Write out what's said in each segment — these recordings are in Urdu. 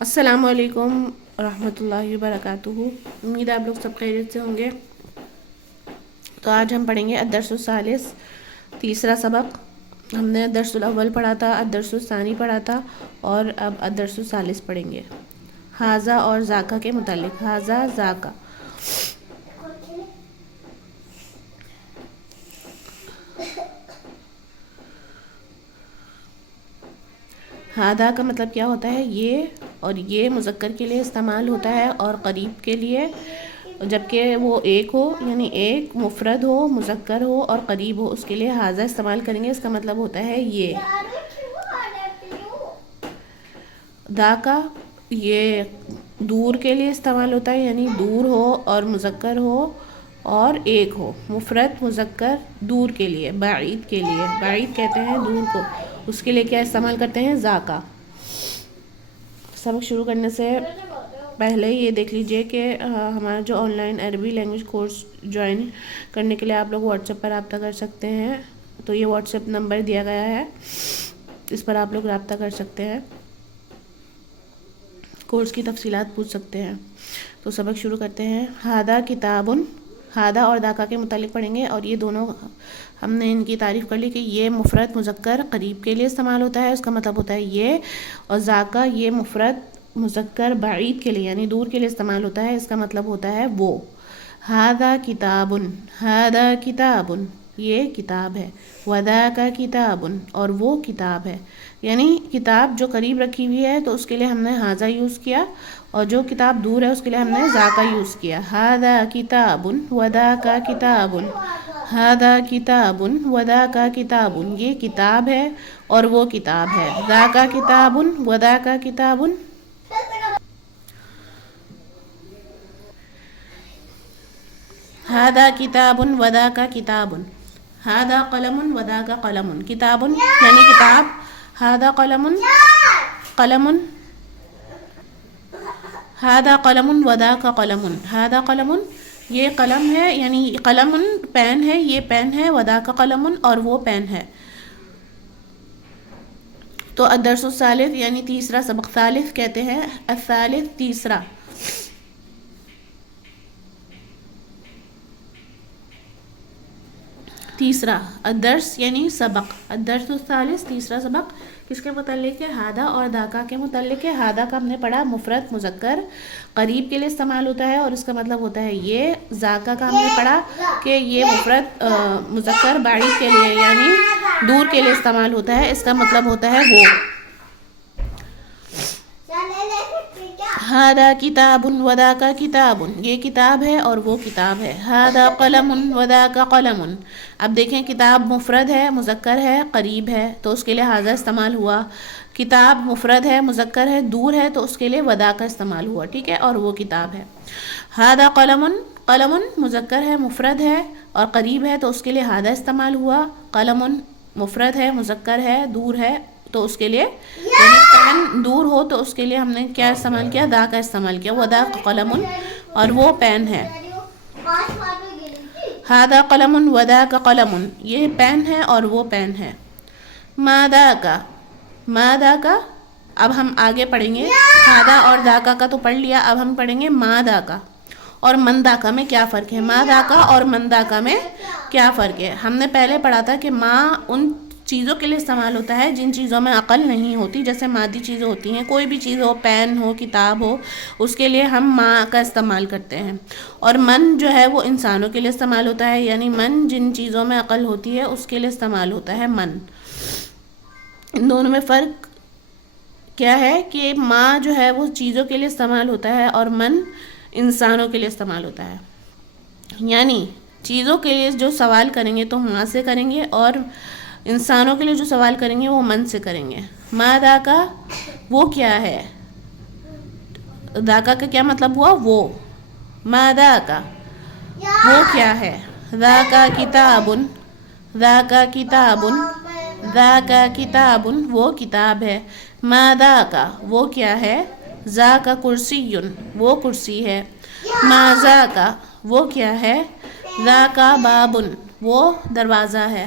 السلام علیکم ورحمۃ اللہ وبرکاتہ۔ امید ہے آپ لوگ سب خیریت سے ہوں گے۔ تو آج ہم پڑھیں گے الدرس الثالث، تیسرا سبق۔ ہم نے الدرس الاول پڑھا تھا، الدرس الثانی پڑھا تھا، اور اب الدرس الثالث پڑھیں گے۔ ھذا اور ذاکا کے متعلق، ھذا ذاکا۔ ھذا کا مطلب کیا ہوتا ہے؟ یہ، اور یہ مذکر کے لیے استعمال ہوتا ہے اور قریب کے لیے، جبکہ وہ ایک ہو، یعنی ایک مفرد ہو، مذکر ہو اور قریب ہو، اس کے لیے ھذا استعمال کریں گے۔ اس کا مطلب ہوتا ہے یہ۔ ذاکا یہ دور کے لیے استعمال ہوتا ہے، یعنی دور ہو اور مذکر ہو اور ایک ہو، مفرد مذکر دور کے لیے، بعید کے لیے، بعید کہتے ہیں دور کو، اس کے لیے کیا استعمال کرتے ہیں؟ ذاکا۔ سبق شروع کرنے سے پہلے یہ دیکھ لیجئے کہ ہمارا جو آن لائن عربی لینگویج کورس جوائن کرنے کے لیے آپ لوگ واٹس ایپ پر رابطہ کر سکتے ہیں۔ تو یہ واٹس ایپ نمبر دیا گیا ہے، اس پر آپ لوگ رابطہ کر سکتے ہیں، کورس کی تفصیلات پوچھ سکتے ہیں۔ تو سبق شروع کرتے ہیں۔ ھذا کتاب، ھذا اور ذاکا کے متعلق پڑھیں گے، اور یہ دونوں ہم نے ان کی تعریف کر لی کہ یہ مفرد مذکر قریب کے لیے استعمال ہوتا ہے، اس کا مطلب ہوتا ہے یہ، اور ذاکا یہ مفرد مذکر بعید کے لیے یعنی دور کے لیے استعمال ہوتا ہے، اس کا مطلب ہوتا ہے وہ۔ ھذا کتاب، ھذا کتاب یہ کتاب ہے، وذاک کتاب اور وہ کتاب ہے، یعنی کتاب جو قریب رکھی ہوئی ہے تو اس کے لیے ہم نے ھذا یوز کیا، اور جو کتاب دور ہے اس کے لیے ہم نے ذاکا یوز کیا۔ ھذا کتاب وذاک کتاب، ھذا کتاب وذاک کتاب یہ کتاب ہے اور وہ کتاب ہے۔ ذاک کتاب وذاک کتاب، ھذا کتاب وذاک کتاب، ھذا قلم وذاک قلم، کتاب یعنی کتاب، ھذا قلم قلم، ھذا قلم وذاک قلم، ھذا قلم یہ قلم ہے، یعنی قلم پین ہے، یہ پین ہے، وذاک قلم اور وہ پین ہے۔ تو الدرس الثالث یعنی تیسرا سبق، ثالث کہتے ہیں، الثالث تیسرا۔ تیسرا الدرس یعنی سبق، الدرس الثالث تیسرا سبق کس کے متعلق ہے؟ ھذا اور ذاکا کے متعلق ہے۔ ھذا کا ہم نے پڑھا مفرد مذکر قریب کے لیے استعمال ہوتا ہے اور اس کا مطلب ہوتا ہے یہ۔ ذاکا کا ہم نے پڑھا کہ یہ مفرد مذکر بعید کے لیے یعنی دور کے لیے استعمال ہوتا ہے، اس کا مطلب ہوتا ہے وہ۔ ھذا کتاب وذاک کتاب یہ کتاب ہے اور وہ کتاب ہے۔ ھذا قلم وذاک قلم، اب دیکھیں کتاب مفرد ہے، مذکر ہے، قریب ہے تو اس کے لیے ھذا استعمال ہوا۔ کتاب مفرد ہے، مذکر ہے، دور ہے تو اس کے لیے وذاک استعمال ہوا، ٹھیک ہے، اور وہ کتاب ہے۔ ھذا قلم، قلم مذکر ہے، مفرد ہے اور قریب ہے تو اس کے لیے ھذا استعمال ہوا۔ قلم مفرد ہے، مذکر ہے، دور ہے تو اس کے لیے، یعنی پین دور ہو تو اس کے لیے ہم نے کیا استعمال کیا؟ ذاکا استعمال کیا، وذاک قلم اور وہ پین ہے۔ ھذا قلم وذاک قلم یہ پین ہے اور وہ پین ہے۔ ما ذاک، ما ذاک اب ہم آگے پڑھیں گے، ھذا اور ذاکا کا تو پڑھ لیا، اب ہم پڑھیں گے ما ذاک اور من ذاک میں کیا فرق ہے۔ ما ذاک اور من ذاک میں کیا فرق ہے؟ ہم نے پہلے پڑھا تھا کہ ما ان چیزوں کے لیے استعمال ہوتا ہے جن چیزوں میں عقل نہیں ہوتی، جیسے مادی چیزیں ہوتی ہیں، کوئی بھی چیز ہو، پین ہو، کتاب ہو، اس کے لیے ہم ما کا استعمال کرتے ہیں۔ اور من جو ہے وہ انسانوں کے لیے استعمال ہوتا ہے، یعنی من جن چیزوں میں عقل ہوتی ہے اس کے لیے استعمال ہوتا ہے من۔ ان دونوں میں فرق کیا ہے کہ ما جو ہے وہ چیزوں کے لیے استعمال ہوتا ہے اور من انسانوں کے لیے استعمال ہوتا ہے، یعنی چیزوں کے لیے جو سوال کریں گے تو ما سے کریں گے، اور انسانوں کے لیے جو سوال کریں گے وہ من سے کریں گے۔ ما ذاک وہ کیا ہے، ذاکا کا کیا مطلب ہوا؟ وہ۔ ما ذاک وہ کیا ہے، ذاک کتاب، ذاک کتاب، ذاک کتاب وہ کتاب ہے۔ ما ذاک وہ کیا ہے، ذاک کرسی وہ کرسی ہے۔ ما ذاک وہ کیا ہے، ذاک باب وہ دروازہ ہے۔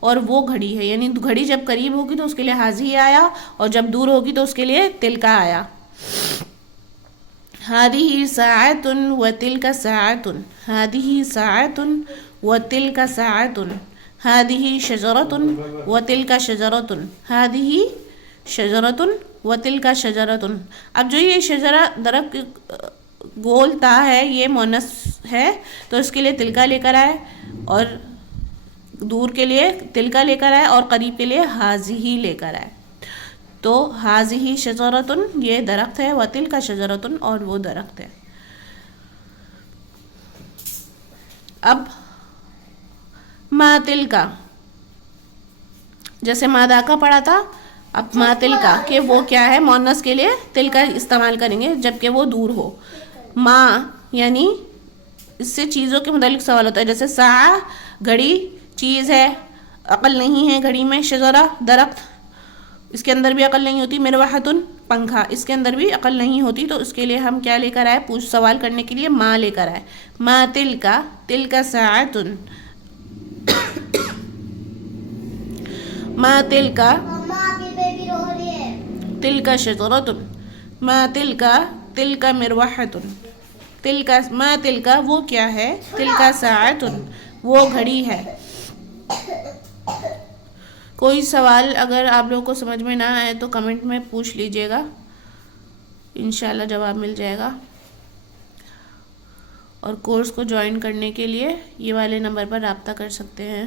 اور وہ گھڑی ہے، یعنی گھڑی جب قریب ہوگی تو اس کے لیے حاضی آیا، اور جب دور ہوگی تو اس کے لیے تلکا آیا. هذه ساعة وتلك ساعة، هذه ساعة وتلك ساعة، هذه شجرة وتلك شجرة، هذه شجرة وتلك شجرة. اب جو یہ شجرہ درخت گول تا ہے یہ مونس ہے تو اس کے لیے تلکا لے کر آئے، اور دور کے لیے تلکا لے کر آئے، اور قریب کے لیے حاضی لے کر آئے. تو حاضی شجرتن یہ درخت ہے، وتلک شجرتن اور وہ درخت ہے. اب ما تلکا، جیسے مادا کا پڑھا تھا، اب ما تلکا کہ وہ کیا ہے، مونس کے لیے تلکا استعمال کریں گے جبکہ وہ دور ہو. ما یعنی اس سے چیزوں کے متعلق سوال ہوتا ہے، جیسے ساعہ گھڑی چیز ہے، عقل نہیں ہے گھڑی میں. شجرہ درخت، اس کے اندر بھی عقل نہیں ہوتی. مروحتن پنکھا، اس کے اندر بھی عقل نہیں ہوتی. تو اس کے لیے ہم کیا لے کر آئے، پوچھ سوال کرنے کے لیے ما لے کر آئے. ما تلکا، تلکا ساعتن، ما تلکا تلکا شجرتن، ما تلکا تلکا مروحتن، تلکا ما تلکا وہ کیا ہے، تلکا ساعتن وہ گھڑی ہے. کوئی سوال اگر آپ لوگوں کو سمجھ میں نہ آئے تو کمنٹ میں پوچھ لیجئے گا، انشاءاللہ جواب مل جائے گا. اور کورس کو جوائن کرنے کے لیے یہ والے نمبر پر رابطہ کر سکتے ہیں.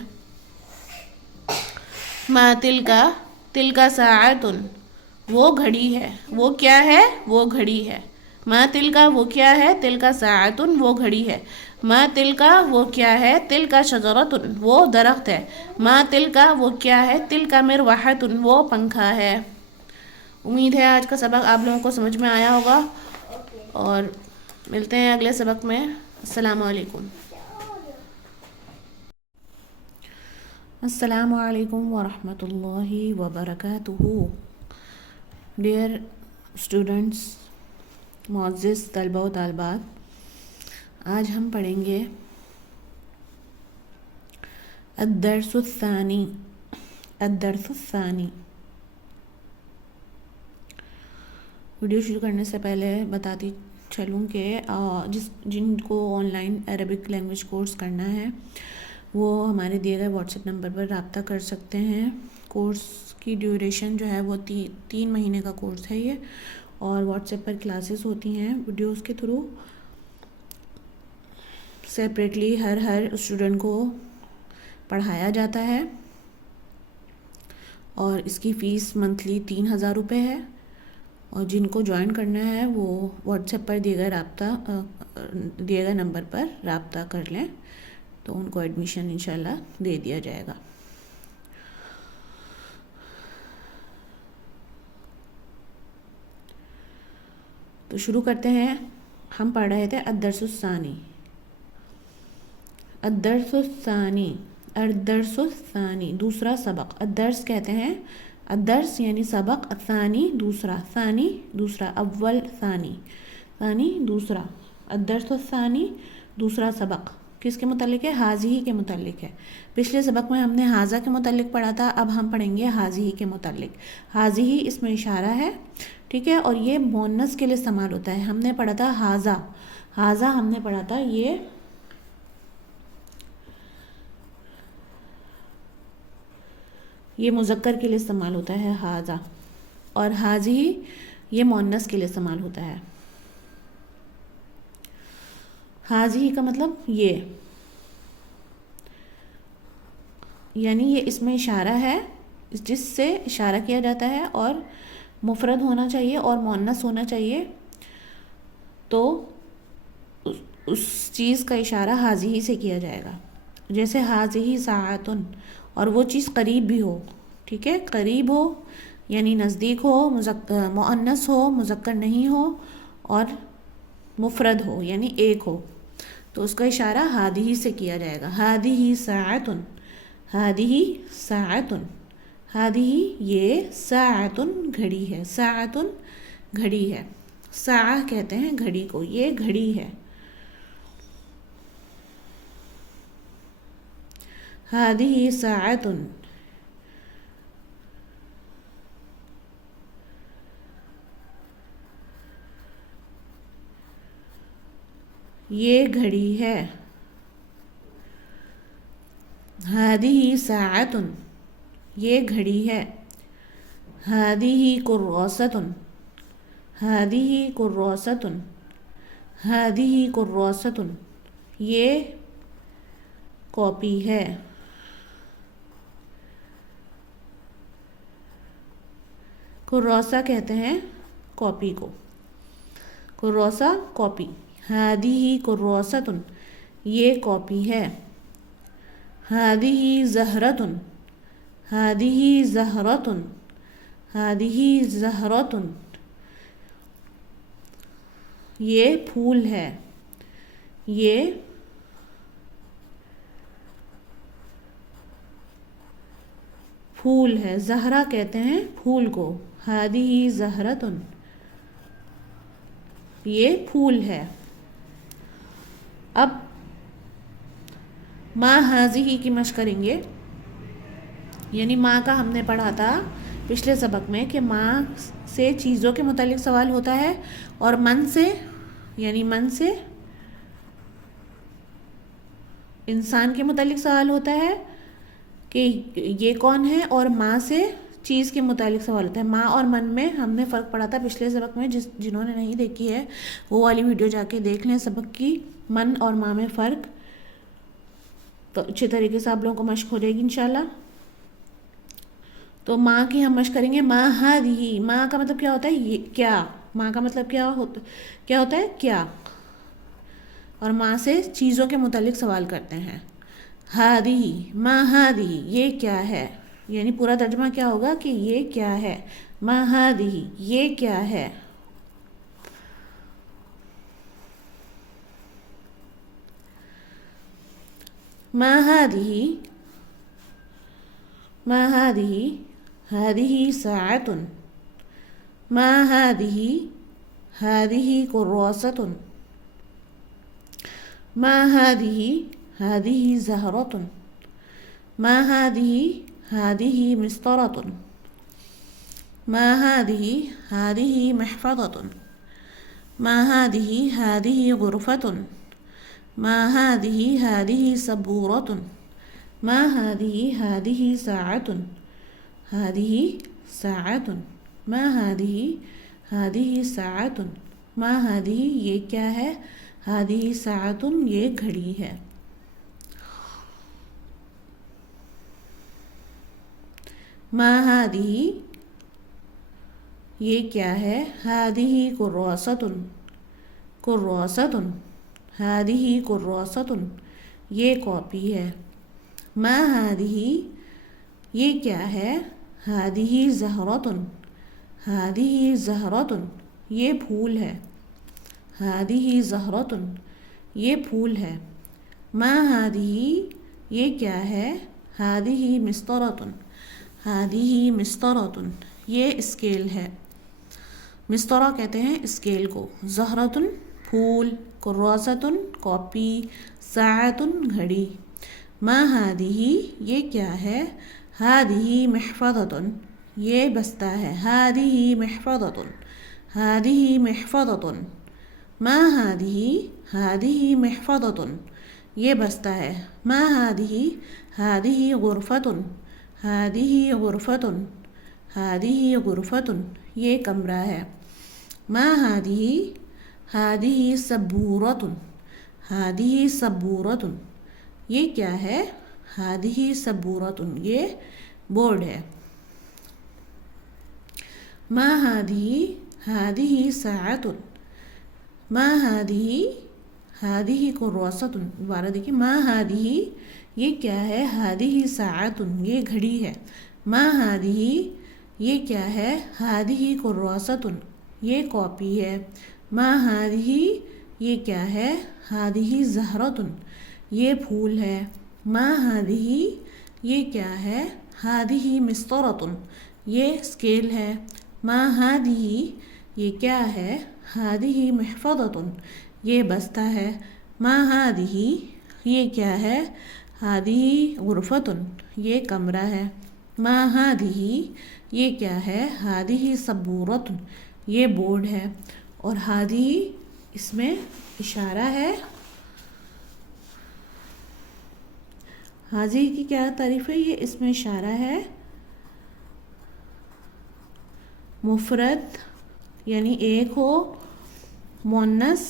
ما تلکا تلکا ساعتن وہ گھڑی ہے، وہ کیا ہے، وہ گھڑی ہے. ما تلکا وہ کیا ہے، تلکا ساعتن وہ گھڑی ہے. ما تلکا وہ کیا ہے، تلکا شجرتن وہ درخت ہے. ما تلکا وہ کیا ہے، تلکا مروحتن وہ پنکھا ہے. امید ہے آج کا سبق آپ لوگوں کو سمجھ میں آیا ہوگا، اور ملتے ہیں اگلے سبق میں. السلام علیکم. السلام علیکم ورحمۃ اللہ وبرکاتہ. ڈیئر اسٹوڈنٹس، معزز طلبہ و طالبات، آج ہم پڑھیں گے الدرس الثانی. الدرس الثانی. ویڈیو شروع کرنے سے پہلے بتاتی چلوں کہ جن کو on line Arabic language course کرنا ہے وہ ہمارے دیے گئے واٹس ایپ نمبر پر رابطہ کر سکتے ہیں. کورس کی ڈیوریشن جو ہے وہ 3 مہینے کا کورس ہے یہ، اور واٹس ایپ پر کلاسز ہوتی ہیں ویڈیوز کے تھرو. سیپریٹلی ہر اسٹوڈنٹ کو پڑھایا جاتا ہے، اور اس کی فیس منتھلی 3000 روپے ہے. اور جن کو جوائن کرنا ہے وہ واٹس ایپ پر دیے گئے نمبر پر رابطہ کر لیں تو ان کو ایڈمیشن انشاءاللہ دے دیا جائے گا. تو شروع کرتے ہیں. ہم پڑھ رہے تھے الدرس الثانی. الدرس الثانی، الدرس الثانی دوسرا سبق. الدرس کہتے ہیں، الدرس یعنی سبق، الثانی دوسرا، ثانی دوسرا، اول ثانی، ثانی دوسرا. الدرس الثانی دوسرا سبق کس کے متعلق ہے، حاضی کے متعلق ہے. پچھلے سبق میں ہم نے حاضہ کے متعلق پڑھا تھا، اب ہم پڑھیں گے حاضی کے متعلق. حاضی اس میں اشارہ ہے، ٹھیک ہے، اور یہ مؤنث کے لیے استعمال ہوتا ہے. ہم نے پڑھا تھا حاضہ، حاضہ ہم نے پڑھا تھا یہ مذکر کے لیے استعمال ہوتا ہے حاضہ، اور حاضی یہ مؤنث کے لیے استعمال ہوتا ہے. حاضی کا مطلب یہ، یعنی یہ اس میں اشارہ ہے جس سے اشارہ کیا جاتا ہے، اور مفرد ہونا چاہیے اور مؤنث ہونا چاہیے، تو اس چیز کا اشارہ حاضی سے کیا جائے گا. جیسے حاضی ساعتن، اور وہ چیز قریب بھی ہو، ٹھیک ہے، قریب ہو یعنی نزدیک ہو، مؤنث ہو، مذکر نہیں ہو، اور مفرد ہو یعنی ایک ہو، تو اس کا اشارہ ہادی سے کیا جائے گا. ہادی ساعتن، ہادی ساعتن، ہادی یہ ساعتن گھڑی ہے، ساعتن گھڑی ہے. ساعہ کہتے ہیں گھڑی کو، یہ گھڑی ہے. ہادی ساعتن، یہ گھڑی ہے. هذه ساعة. یہ گھڑی ہے. هذه كراسة. هذه كراسة. هذه كراسة. یہ کاپی ہے. کراسہ کہتے ہیں کاپی کو. کراسہ کاپی. هذه كراسة. یہ کاپی ہے. هذه زهرة. هذه زهرة. هذه زهرة. یہ پھول ہے. یہ پھول ہے. زہرہ کہتے ہیں پھول کو. هذه زهرة. یہ پھول ہے. اب ما هذه کی مشق کریں گے. یعنی ماں کا ہم نے پڑھا تھا پچھلے سبق میں کہ ماں سے چیزوں کے متعلق سوال ہوتا ہے اور من سے یعنی من سے انسان کے متعلق سوال ہوتا ہے کہ یہ کون ہے، اور ماں سے چیز کے متعلق سوال ہوتا ہے. ماں اور من میں ہم نے فرق پڑھا تھا پچھلے سبق میں. جنہوں نے نہیں دیکھی ہے وہ والی ویڈیو جا کے دیکھ لیں سبق کی. من اور ماں میں فرق، تو اچھے طریقے سے آپ لوگوں کو مشق ہو جائے گی انشاءاللہ. تو ماں کی ہم مشق کریں گے. ما ہذہ. ماں کا مطلب کیا ہوتا ہے؟ یہ کیا. ماں کا مطلب کیا ہوتا ہے؟ کیا. اور ماں سے چیزوں کے متعلق سوال کرتے ہیں. ہذہ. ما ہذہ. یہ کیا ہے. یعنی پورا ترجمہ کیا ہوگا کہ یہ کیا ہے. ما ہذہ. یہ کیا ہے. ما ہذہ. ما ہذہ. هذه ساعة. ما هذه. هذه كراسة. ما هذه. هذه زهرة. ما هذه. هذه مسطرة. ما هذه. هذه محفظة. ما هذه. هذه غرفة. ما هذه. هذه سبورة. ما هذه. هذه ساعة. هذه ساعة. ما هذه. هذه ساعة. ما هذه. یہ کیا ہے. هذه ساعة. یہ گھڑی ہے. ما هذه. یہ کیا ہے. هذه كراسة. كراسة. هذه كراسة. یہ کاپی ہے. ما هذه. یہ کیا ہے. هذه زهرة. هذه زهرة. یہ پھول ہے. هذه زهرة. یہ پھول ہے. ما هذه. یہ کیا ہے. هذه مسطرة. هذه مسطرة. یہ اسکیل ہے. مسطرہ کہتے ہیں اسکیل کو. زہرة پھول. کراسة کاپی. ساعة گھڑی. ما هذه. یہ کیا ہے. هذه محفظة. یہ بستہ ہے. هذه محفظة. هذه محفظة. ما هذه. هذه محفظة. یہ بستہ ہے. ما هذه. هذه غرفة. هذه غرفة. هذه غرفة. یہ کمرہ ہے. ما هذه. هذه سبورة. هذه سبورة. یہ کیا ہے. هذه سبورة. یہ بورڈ ہے. ما هذه. هذه ساعة. ما هذه. هذه كراسة. دوبارہ دیکھیں. ما هذه. یہ کیا ہے. هذه ساعة. یہ گھڑی ہے. ما هذه. یہ کیا ہے. هذه كراسة. یہ کاپی ہے. ما هذه. یہ کیا ہے. هذه زهرة. یہ پھول ہے. ما هذه. یہ کیا ہے. هذه مسطرة. یہ اسکیل ہے. ما هذه. یہ کیا ہے. هذه محفظة. یہ بستہ ہے. ما هذه. یہ کیا ہے. هذه غرفة. یہ کمرہ ہے. ما هذه. یہ کیا ہے. هذه سبورة. یہ بورڈ ہے. اور هذه اس میں اشارہ ہے حاضی کی کیا تعریف ہے؟ یہ اس میں اشارہ ہے مفرد یعنی ایک ہو، مؤنث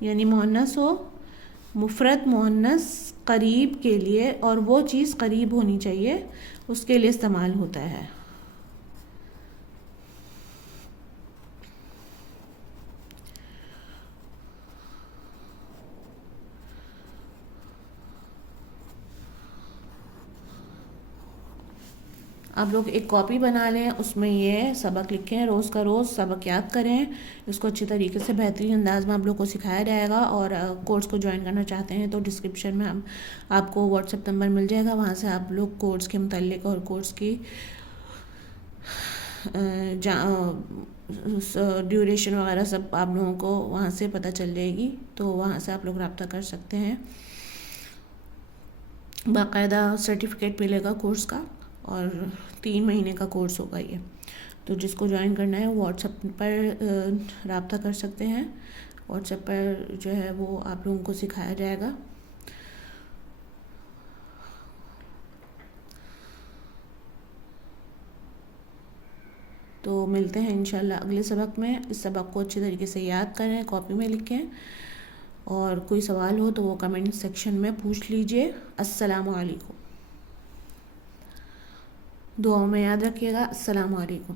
یعنی مؤنث ہو، مفرد مؤنث قریب کے لیے، اور وہ چیز قریب ہونی چاہیے، اس کے لیے استعمال ہوتا ہے۔ آپ لوگ ایک کاپی بنا لیں، اس میں یہ سبق لکھیں، روز کا روز سبق یاد کریں، اس کو اچھی طریقے سے بہترین انداز میں آپ لوگ کو سکھایا جائے گا۔ اور کورس کو جوائن کرنا چاہتے ہیں تو ڈسکرپشن میں آپ کو واٹس ایپ نمبر مل جائے گا، وہاں سے آپ لوگ کورس کے متعلق اور کورس کی ڈیوریشن وغیرہ سب آپ لوگوں کو وہاں سے پتہ چل جائے گی، تو وہاں سے آپ لوگ رابطہ کر سکتے ہیں۔ باقاعدہ سرٹیفکیٹ ملے گا کورس کا، اور 3 مہینے کا کورس ہوگا یہ۔ تو جس کو جوائن کرنا ہے وہ واٹس ایپ پر رابطہ کر سکتے ہیں، واٹس ایپ پر جو ہے وہ آپ لوگوں کو سکھایا جائے گا۔ تو ملتے ہیں انشاءاللہ اگلے سبق میں۔ اس سبق کو اچھی طریقے سے یاد کریں، کاپی میں لکھیں، اور کوئی سوال ہو تو وہ کمنٹ سیکشن میں پوچھ لیجئے۔ السلام علیکم، دعاؤں میں یاد رکھیے گا۔ السلام علیکم۔